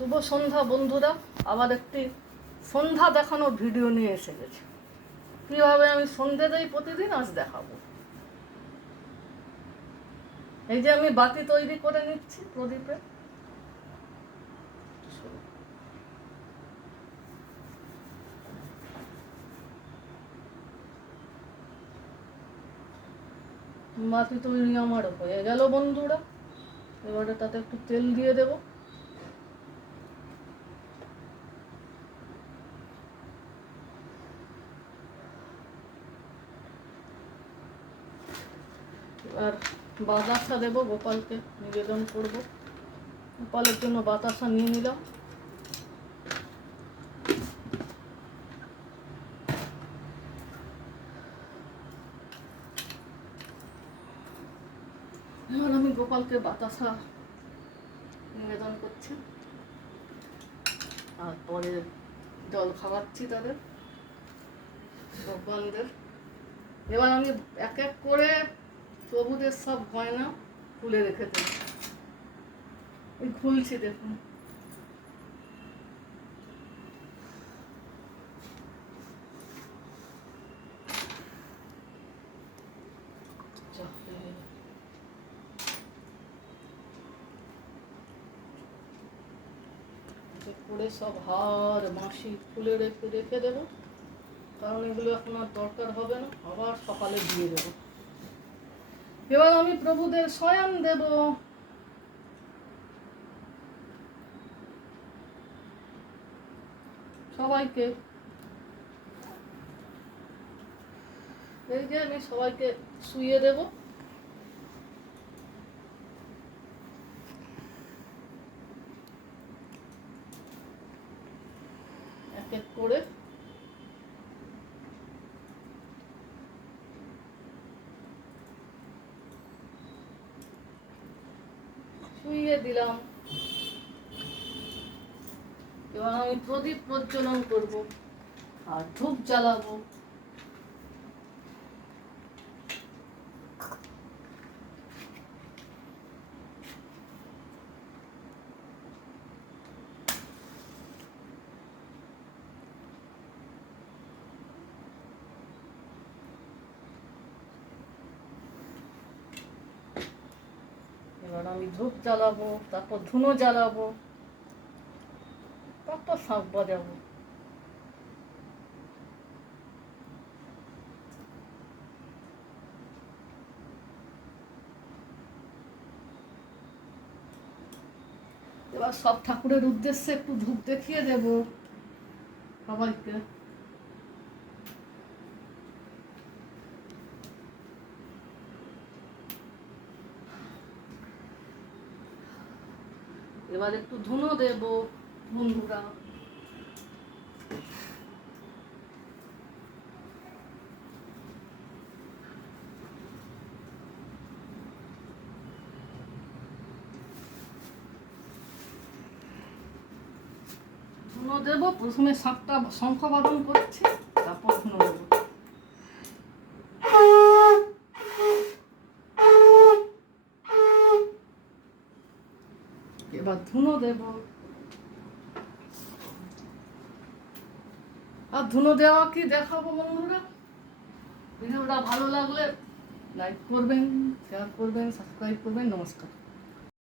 শুভ সন্ধ্যা বন্ধুরা, আবার একটি সন্ধ্যা দেখানোর ভিডিও নিয়ে এসে গেছে। কীভাবে আমি সন্ধে দেই প্রতিদিন আজ দেখাবো। এই যে আমি বাতি তৈরি করে নিচ্ছি প্রদীপে। বাতি তৈরি আমার হয়ে গেল বন্ধুরা। এবারে তাতে একটু তেল দিয়ে দেবো। আর বাতাসা দেবো, গোপালকে নিবেদন করব। গোপালের জন্য বাতাসা নিয়ে নিলাম। এবার আমি গোপালকে বাতাসা নিবেদন করছি, আর পরে জল খাওয়াচ্ছি তাদের ভগবানদের। এবার আমি এক এক করে প্রভুদের সব গয়না খুলে রেখে দেব। এই খুলছি, দেখুন। করে সব হার বাঁশি খুলে রেখে দেবো, কারণ এগুলো এখন আর দরকার হবে না, আবার সকালে দিয়ে দেবো। এবার আমি প্রভুদের শয়ান দেব। সবাইকে এই যে আমি সবাইকে শুইয়ে দেব। এক এক করে শুইয়ে দিলাম। এবার আমি প্রদীপ প্রজ্বলন করব আর ধূপ জ্বালাবো। এবার আমি ধূপ জ্বালাবো, তারপর ধুনো জ্বালাবো, তারপর শাঁখ বাজাবো। এবার সব ঠাকুরের উদ্দেশ্যে একটু ধূপ দেখিয়ে দেব সবাইকে। এবার একটু ধুনো দেব বন্ধুরা। ধুনো দেব, প্রথমে সাতটা শঙ্খ বাদন করছি, তারপর ধুনো দেবো। এবার ধুনো দেব, আর ধুনো দেওয়া কি দেখাবো বন্ধুরা। ভিডিওটা ভালো লাগলে লাইক করবেন, শেয়ার করবেন, সাবস্ক্রাইব করবেন। নমস্কার।